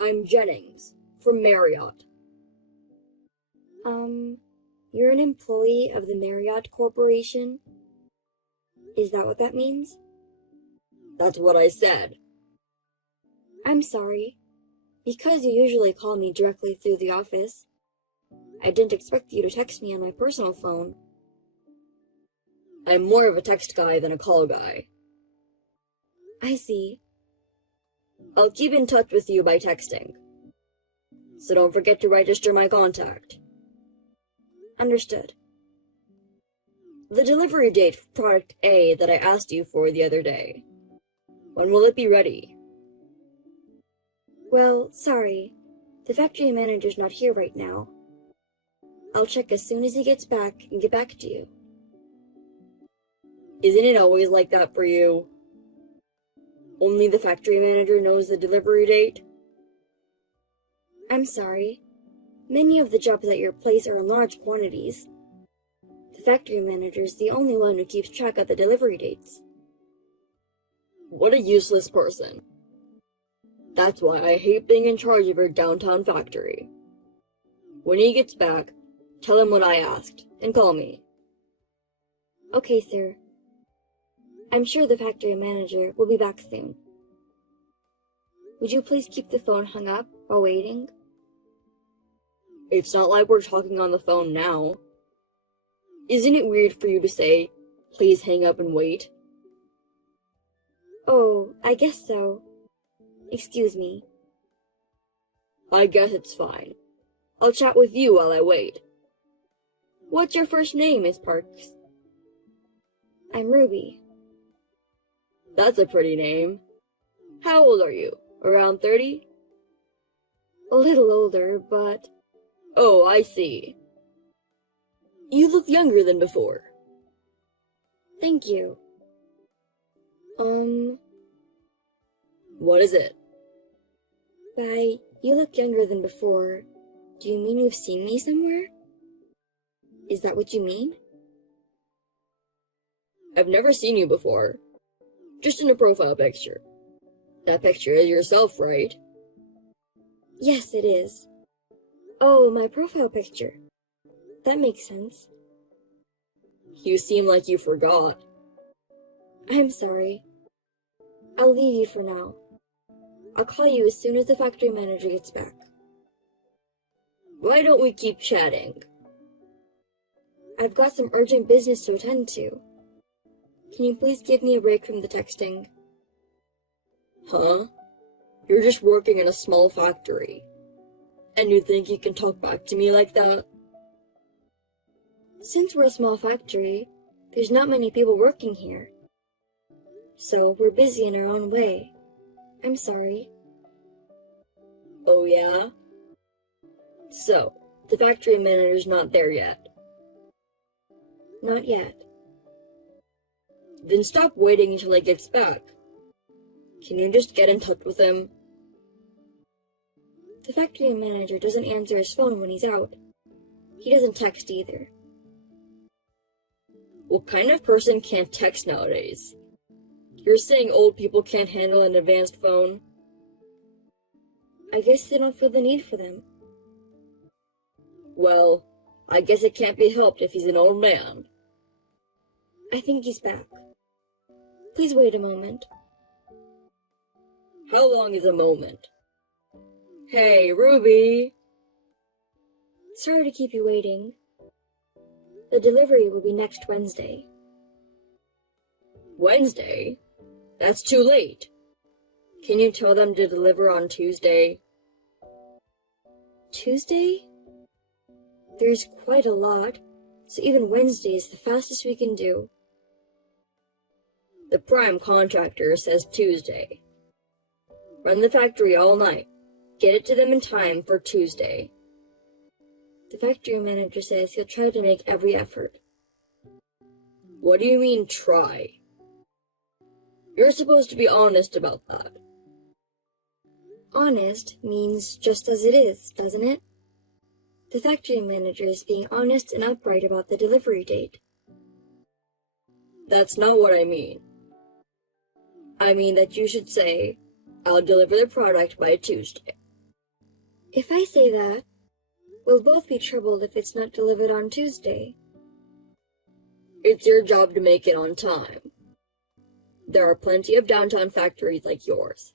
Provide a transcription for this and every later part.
I'm Jennings, from Marriott. You're an employee of the Marriott Corporation? Is that what that means? That's what I said. I'm sorry. Because you usually call me directly through the office, I didn't expect you to text me on my personal phone. I'm more of a text guy than a call guy. I see. I'll keep in touch with you by texting. So don't forget to register my contact. Understood. The delivery date for product A that I asked you for the other day. When will it be ready? Well, sorry. The factory manager's not here right now. I'll check as soon as he gets back and get back to you. Isn't it always like that for you? Only the factory manager knows the delivery date? I'm sorry. Many of the jobs at your place are in large quantities. The factory manager is the only one who keeps track of the delivery dates. What a useless person. That's why I hate being in charge of your downtown factory. When he gets back, tell him what I asked, and call me. Okay, sir. I'm sure the factory manager will be back soon. Would you please keep the phone hung up while waiting? It's not like we're talking on the phone now. Isn't it weird for you to say, please hang up and wait? Oh, I guess so. Excuse me. I guess it's fine. I'll chat with you while I wait. What's your first name, Miss Parks? I'm Ruby. That's a pretty name. How old are you? Around 30? A little older, but... Oh, I see. You look younger than before. Thank you. What is it? By you look younger than before, do you mean you've seen me somewhere? Is that what you mean? I've never seen you before. Just in a profile picture. That picture is yourself, right? Yes, it is. Oh, my profile picture. That makes sense. You seem like you forgot. I'm sorry. I'll leave you for now. I'll call you as soon as the factory manager gets back. Why don't we keep chatting? I've got some urgent business to attend to. Can you please give me a break from the texting? Huh? You're just working in a small factory. And you think you can talk back to me like that? Since we're a small factory, there's not many people working here. So we're busy in our own way. I'm sorry. Oh yeah? So, the factory manager's not there yet? Not yet. Then stop waiting until he gets back. Can you just get in touch with him? The factory manager doesn't answer his phone when he's out. He doesn't text either. What kind of person can't text nowadays? You're saying old people can't handle an advanced phone? I guess they don't feel the need for them. Well, I guess it can't be helped if he's an old man. I think he's back. Please wait a moment. How long is a moment? Hey, Ruby! Sorry to keep you waiting. The delivery will be next Wednesday. Wednesday? That's too late. Can you tell them to deliver on Tuesday? Tuesday? There's quite a lot, so even Wednesday is the fastest we can do. The prime contractor says Tuesday. Run the factory all night. Get it to them in time for Tuesday. The factory manager says he'll try to make every effort. What do you mean, try? You're supposed to be honest about that. Honest means just as it is, doesn't it? The factory manager is being honest and upright about the delivery date. That's not what I mean. I mean that you should say, I'll deliver the product by Tuesday. If I say that, we'll both be troubled if it's not delivered on Tuesday. It's your job to make it on time. There are plenty of downtown factories like yours.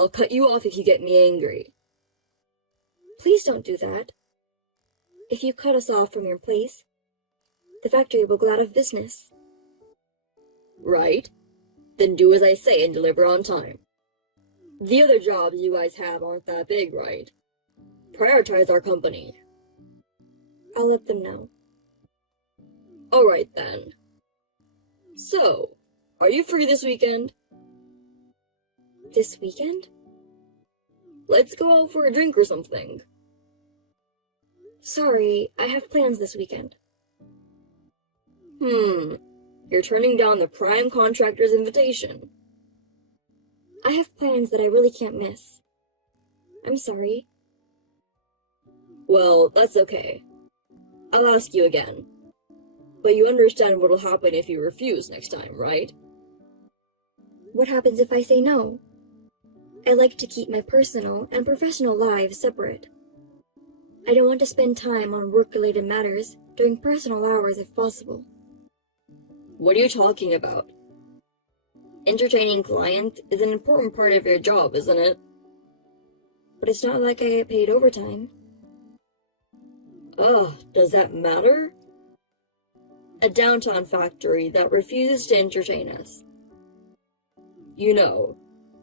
I'll cut you off if you get me angry. Please don't do that. If you cut us off from your place, the factory will go out of business. Right? Then do as I say and deliver on time. The other jobs you guys have aren't that big, right? Prioritize our company. I'll let them know. Alright then. So, are you free this weekend? This weekend? Let's go out for a drink or something. Sorry, I have plans this weekend. You're turning down the prime contractor's invitation. I have plans that I really can't miss. I'm sorry. Well, that's okay. I'll ask you again. But you understand what'll happen if you refuse next time, right? What happens if I say no? I like to keep my personal and professional lives separate. I don't want to spend time on work-related matters during personal hours if possible. What are you talking about? Entertaining clients is an important part of your job, isn't it? But it's not like I get paid overtime. Does that matter? A downtown factory that refuses to entertain us. You know,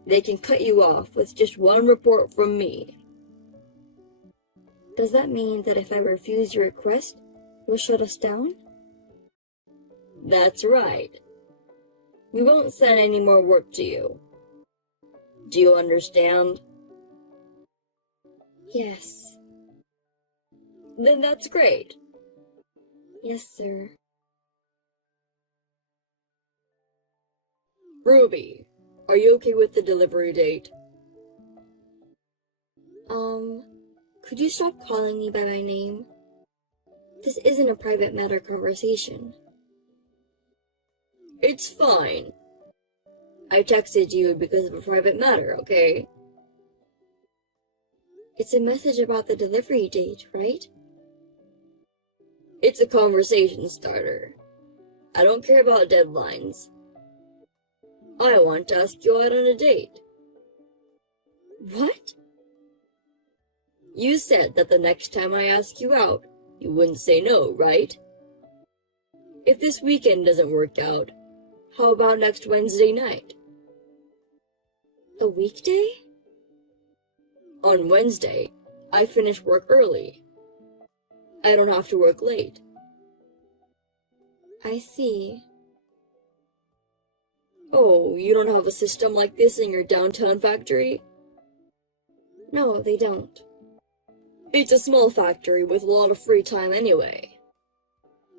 they can cut you off with just one report from me. Does that mean that if I refuse your request, you'll shut us down? That's right. We won't send any more work to you. Do you understand? Yes. Then that's great. Yes, sir. Ruby, are you okay with the delivery date? Could you stop calling me by my name? This isn't a private matter conversation. It's fine. I texted you because of a private matter, okay? It's a message about the delivery date, right? It's a conversation starter. I don't care about deadlines. I want to ask you out on a date. What? You said that the next time I ask you out, you wouldn't say no, right? If this weekend doesn't work out, how about next Wednesday night? A weekday? On Wednesday, I finish work early. I don't have to work late. I see. Oh, you don't have a system like this in your downtown factory? No, they don't. It's a small factory with a lot of free time anyway.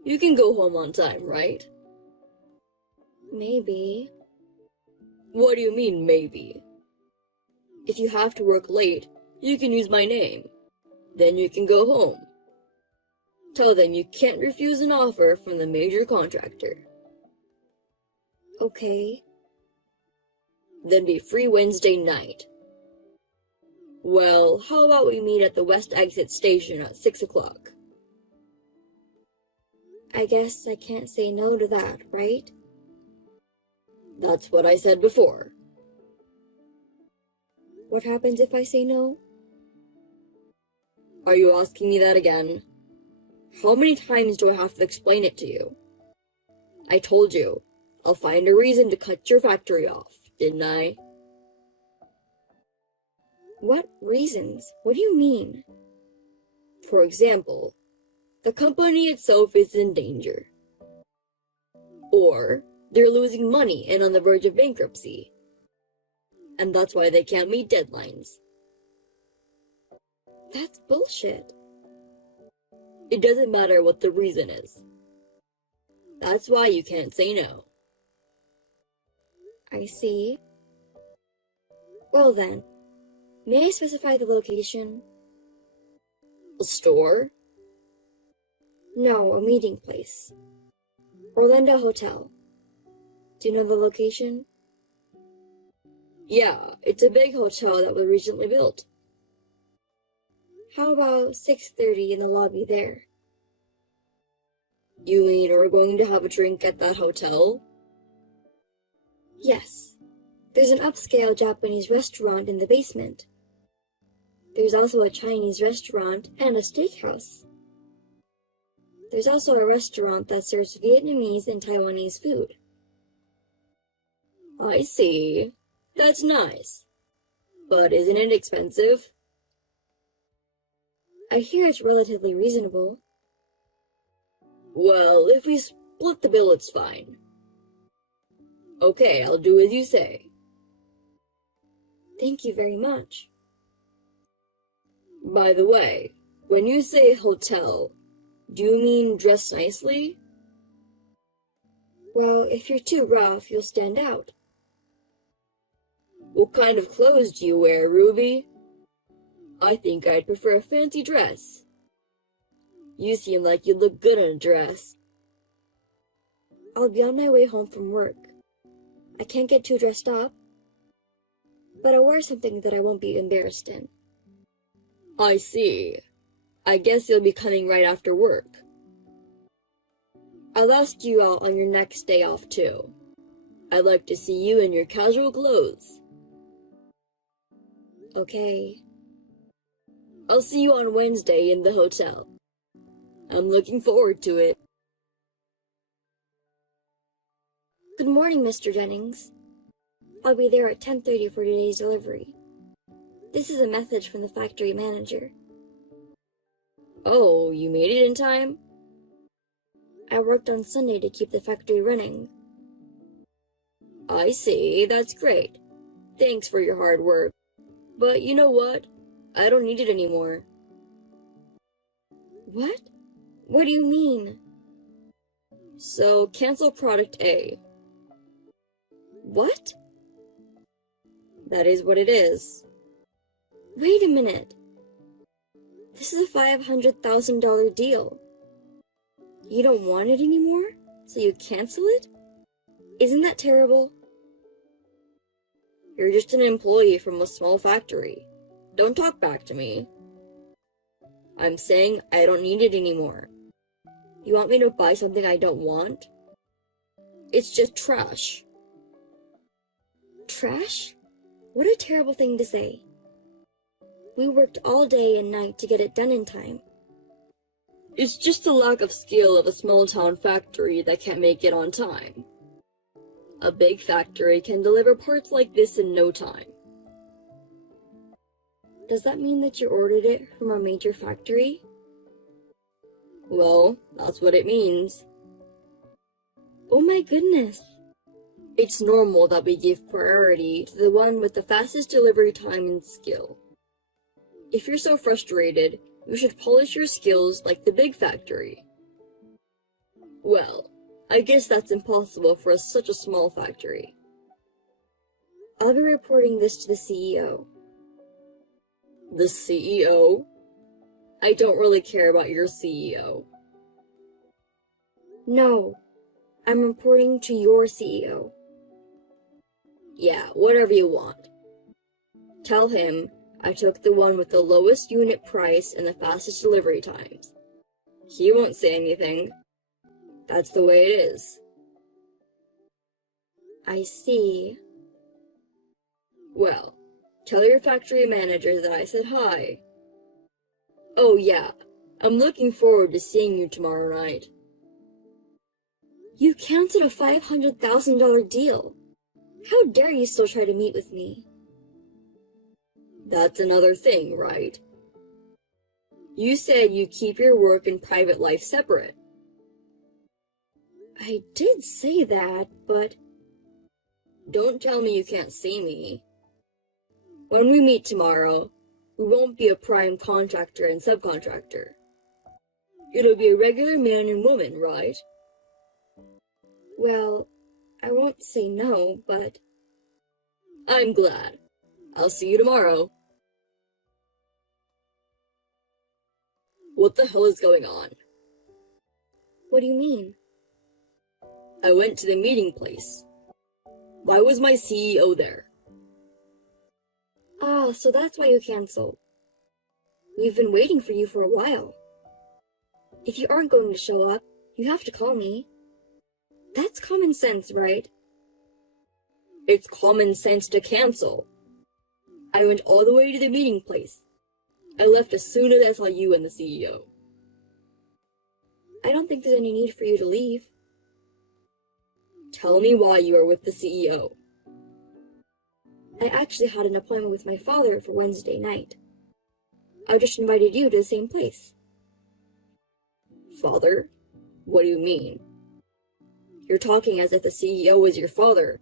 You can go home on time, right? Maybe. What do you mean, maybe? If you have to work late, you can use my name. Then you can go home. Tell them you can't refuse an offer from the major contractor. Okay. Then be free Wednesday night. Well, how about we meet at the West Exit Station at 6 o'clock? I guess I can't say no to that, right? That's what I said before. What happens if I say no? Are you asking me that again? How many times do I have to explain it to you? I told you, I'll find a reason to cut your factory off, didn't I? What reasons? What do you mean? For example, the company itself is in danger. Or they're losing money and on the verge of bankruptcy. And that's why they can't meet deadlines. That's bullshit. It doesn't matter what the reason is. That's why you can't say no. I see. Well then, may I specify the location? A store? No, a meeting place. Orlando Hotel. Do you know the location? Yeah, it's a big hotel that was recently built. How about 6:30 in the lobby there? You mean we're going to have a drink at that hotel? Yes. There's an upscale Japanese restaurant in the basement. There's also a Chinese restaurant and a steakhouse. There's also a restaurant that serves Vietnamese and Taiwanese food. I see. That's nice. But isn't it expensive? I hear it's relatively reasonable. Well, if we split the bill, it's fine. Okay, I'll do as you say. Thank you very much. By the way, when you say hotel, do you mean dress nicely? Well, if you're too rough, you'll stand out. What kind of clothes do you wear, Ruby? I think I'd prefer a fancy dress. You seem like you'd look good in a dress. I'll be on my way home from work. I can't get too dressed up, but I'll wear something that I won't be embarrassed in. I see. I guess you'll be coming right after work. I'll ask you out on your next day off, too. I'd like to see you in your casual clothes. Okay. I'll see you on Wednesday in the hotel. I'm looking forward to it. Good morning, Mr. Jennings. I'll be there at 10:30 for today's delivery. This is a message from the factory manager. Oh, you made it in time? I worked on Sunday to keep the factory running. I see, that's great. Thanks for your hard work. But you know what? I don't need it anymore. What? What do you mean? So, cancel product A. What? That is what it is. Wait a minute. This is a $500,000 deal. You don't want it anymore, so you cancel it? Isn't that terrible? You're just an employee from a small factory. Don't talk back to me. I'm saying I don't need it anymore. You want me to buy something I don't want? It's just trash. Trash? What a terrible thing to say. We worked all day and night to get it done in time. It's just the lack of skill of a small-town factory that can't make it on time. A big factory can deliver parts like this in no time. Does that mean that you ordered it from a major factory? Well, that's what it means. Oh my goodness. It's normal that we give priority to the one with the fastest delivery time and skill. If you're so frustrated, you should polish your skills like the big factory. Well, I guess that's impossible for such a small factory. I'll be reporting this to the CEO. The CEO? I don't really care about your CEO. No, I'm reporting to your CEO. Yeah, whatever you want. Tell him I took the one with the lowest unit price and the fastest delivery times. He won't say anything. That's the way it is. I see. Well, tell your factory manager that I said hi. Oh yeah, I'm looking forward to seeing you tomorrow night. You canceled a $500,000 deal. How dare you still try to meet with me? That's another thing, right? You said you keep your work and private life separate. I did say that, but... Don't tell me you can't see me. When we meet tomorrow, we won't be a prime contractor and subcontractor. It'll be a regular man and woman, right? Well, I won't say no, but... I'm glad. I'll see you tomorrow. What the hell is going on? What do you mean? I went to the meeting place. Why was my CEO there? Ah, so that's why you canceled. We've been waiting for you for a while. If you aren't going to show up, you have to call me. That's common sense, right? It's common sense to cancel. I went all the way to the meeting place. I left as soon as I saw you and the CEO. I don't think there's any need for you to leave. Tell me why you are with the CEO. I actually had an appointment with my father for Wednesday night. I just invited you to the same place. Father? What do you mean? You're talking as if the CEO is your father.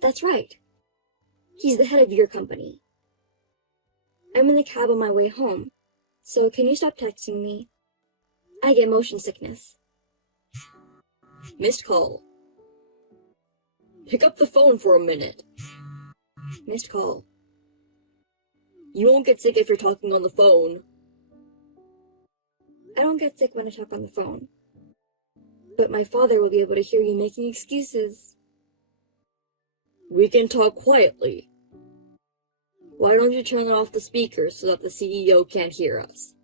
That's right. He's the head of your company. I'm in the cab on my way home, so can you stop texting me? I get motion sickness. Missed call. Pick up the phone for a minute. Missed call. You won't get sick if you're talking on the phone. I don't get sick when I talk on the phone. But my father will be able to hear you making excuses. We can talk quietly. Why don't you turn off the speakers so that the CEO can't hear us?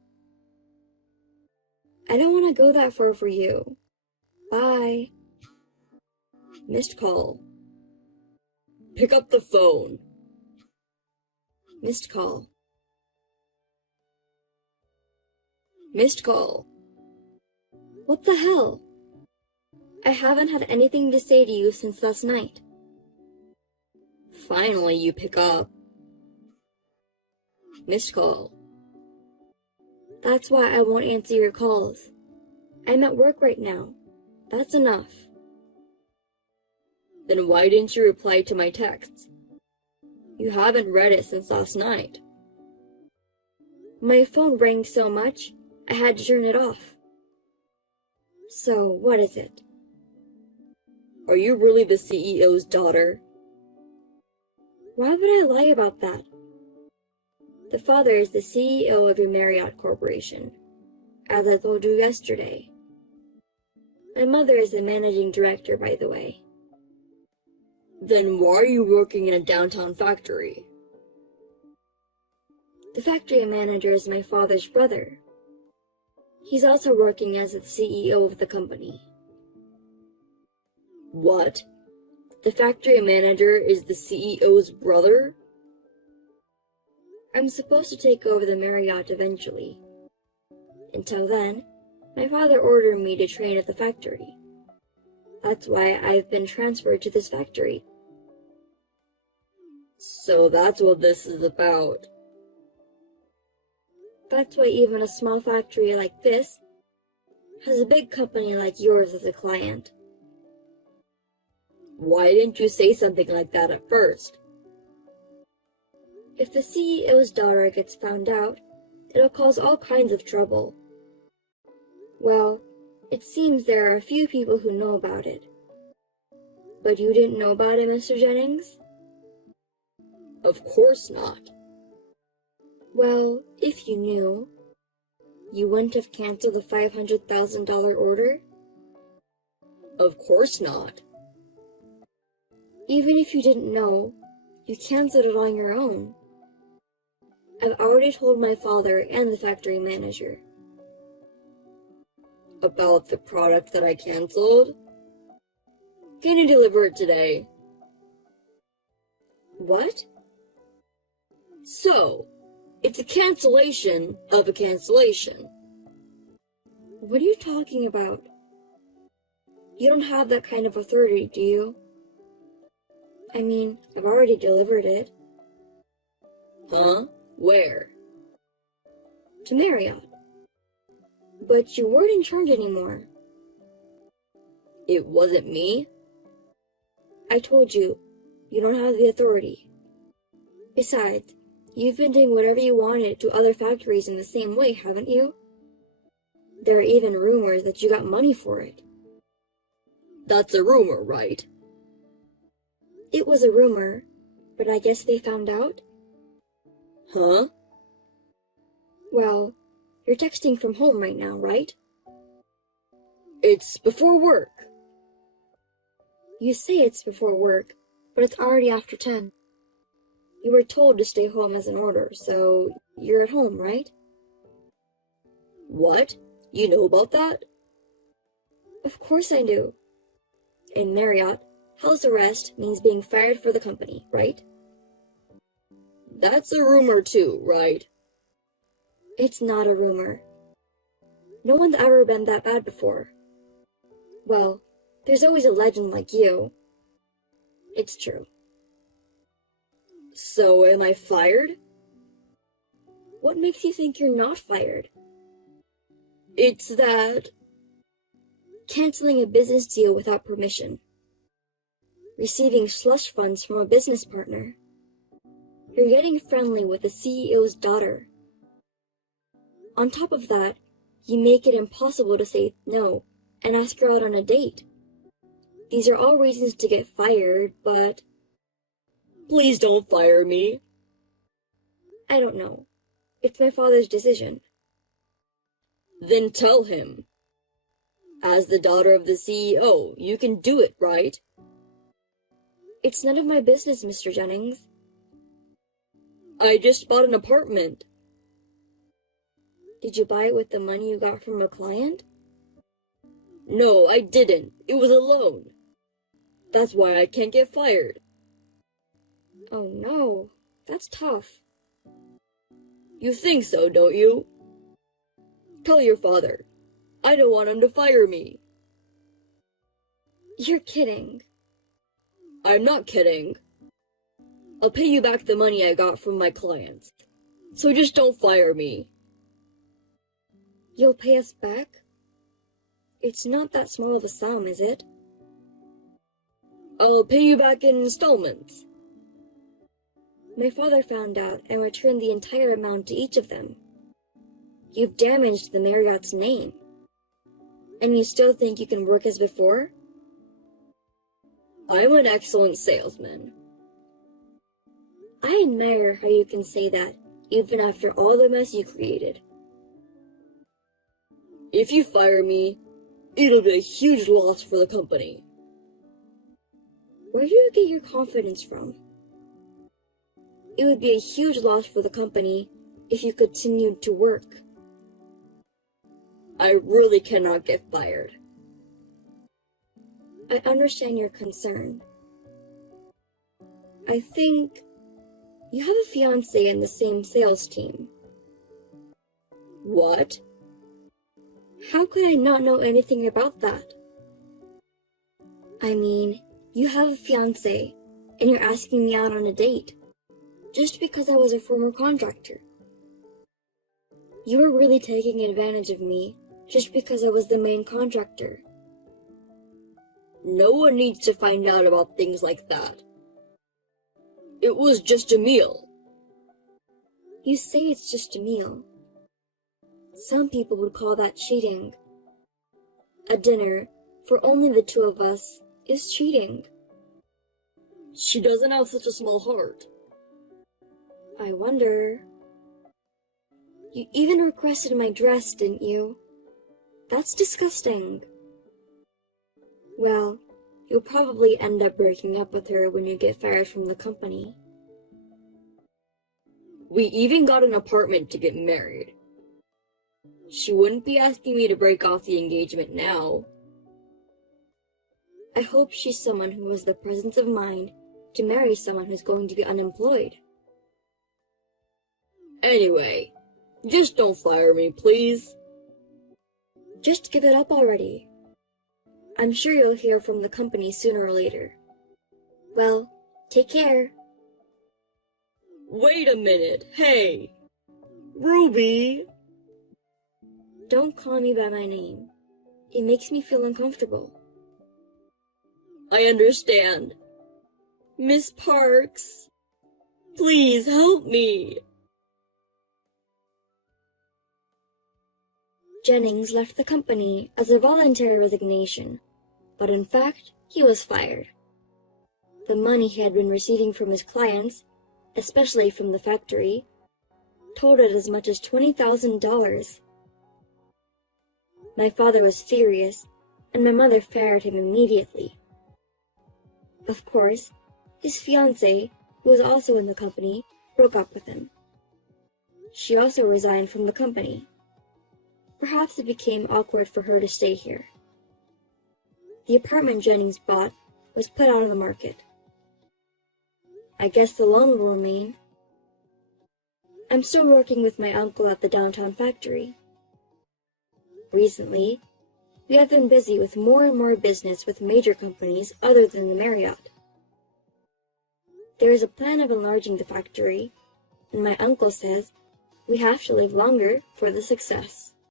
I don't want to go that far for you. Bye. Missed call. Pick up the phone. Missed call. Missed call. What the hell? I haven't had anything to say to you since last night. Finally, you pick up. Missed call. That's why I won't answer your calls. I'm at work right now. That's enough. Then why didn't you reply to my texts? You haven't read it since last night. My phone rang so much, I had to turn it off. So, what is it? Are you really the CEO's daughter? Why would I lie about that? The father is the CEO of your Marriott Corporation, as I told you yesterday. My mother is the managing director, by the way. Then why are you working in a downtown factory? The factory manager is my father's brother. He's also working as the CEO of the company. What? The factory manager is the CEO's brother? I'm supposed to take over the Marriott eventually. Until then, my father ordered me to train at the factory. That's why I've been transferred to this factory. So that's what this is about. That's why even a small factory like this has a big company like yours as a client. Why didn't you say something like that at first? If the CEO's daughter gets found out, it'll cause all kinds of trouble. Well, it seems there are a few people who know about it. But you didn't know about it, Mr. Jennings? Of course not. Well, if you knew, you wouldn't have canceled the $500,000 order? Of course not. Even if you didn't know, you canceled it on your own. I've already told my father and the factory manager. About the product that I canceled? Can you deliver it today? What? So, it's a cancellation of a cancellation. What are you talking about? You don't have that kind of authority, do you? I mean, I've already delivered it. Huh? Where? To Marriott. But you weren't in charge anymore. It wasn't me? I told you, you don't have the authority. Besides, you've been doing whatever you wanted to other factories in the same way, haven't you? There are even rumors that you got money for it. That's a rumor, right? It was a rumor, but I guess they found out? Huh? Well, you're texting from home right now, right? It's before work. You say it's before work, but it's already after 10. You were told to stay home as an order, so you're at home, right? What? You know about that? Of course I do. In Marriott, house arrest means being fired for the company, right? That's a rumor too, right? It's not a rumor. No one's ever been that bad before. Well, there's always a legend like you. It's true. So am I fired? What makes you think you're not fired? It's that... Canceling a business deal without permission. Receiving slush funds from a business partner. You're getting friendly with the CEO's daughter. On top of that, you make it impossible to say no and ask her out on a date. These are all reasons to get fired, but... Please don't fire me. I don't know. It's my father's decision. Then tell him. As the daughter of the CEO, you can do it, right? It's none of my business, Mr. Jennings. I just bought an apartment. Did you buy it with the money you got from a client? No, I didn't. It was a loan. That's why I can't get fired. Oh no, that's tough. You think so, don't you? Tell your father. I don't want him to fire me. You're kidding. I'm not kidding. I'll pay you back the money I got from my clients. So just don't fire me. You'll pay us back? It's not that small of a sum, is it? I'll pay you back in installments. My father found out and returned the entire amount to each of them. You've damaged the Marriott's name. And you still think you can work as before? I'm an excellent salesman. I admire how you can say that, even after all the mess you created. If you fire me, it'll be a huge loss for the company. Where do you get your confidence from? It would be a huge loss for the company if you continued to work. I really cannot get fired. I understand your concern. I think you have a fiancé in the same sales team. What? How could I not know anything about that? I mean, you have a fiancé, and you're asking me out on a date, just because I was a former contractor. You were really taking advantage of me, just because I was the main contractor. No one needs to find out about things like that. It was just a meal. You say it's just a meal. Some people would call that cheating. A dinner for only the two of us is cheating. She doesn't have such a small heart. I wonder. You even requested my dress, didn't you? That's disgusting. Well, you'll probably end up breaking up with her when you get fired from the company. We even got an apartment to get married. She wouldn't be asking me to break off the engagement now. I hope she's someone who has the presence of mind to marry someone who's going to be unemployed. Anyway, just don't fire me, please. Just give it up already. I'm sure you'll hear from the company sooner or later. Well, take care. Wait a minute, hey! Ruby! Don't call me by my name. It makes me feel uncomfortable. I understand. Miss Parks, please help me. Jennings left the company as a voluntary resignation, but in fact, he was fired. The money he had been receiving from his clients, especially from the factory, totaled as much as $20,000. My father was furious, and my mother fired him immediately. Of course, his fiancée who was also in the company, broke up with him. She also resigned from the company. Perhaps it became awkward for her to stay here. The apartment Jennings bought was put out of the market. I guess the loan will remain. I'm still working with my uncle at the downtown factory. Recently, we have been busy with more and more business with major companies other than the Marriott. There is a plan of enlarging the factory, and my uncle says we have to live longer for the success.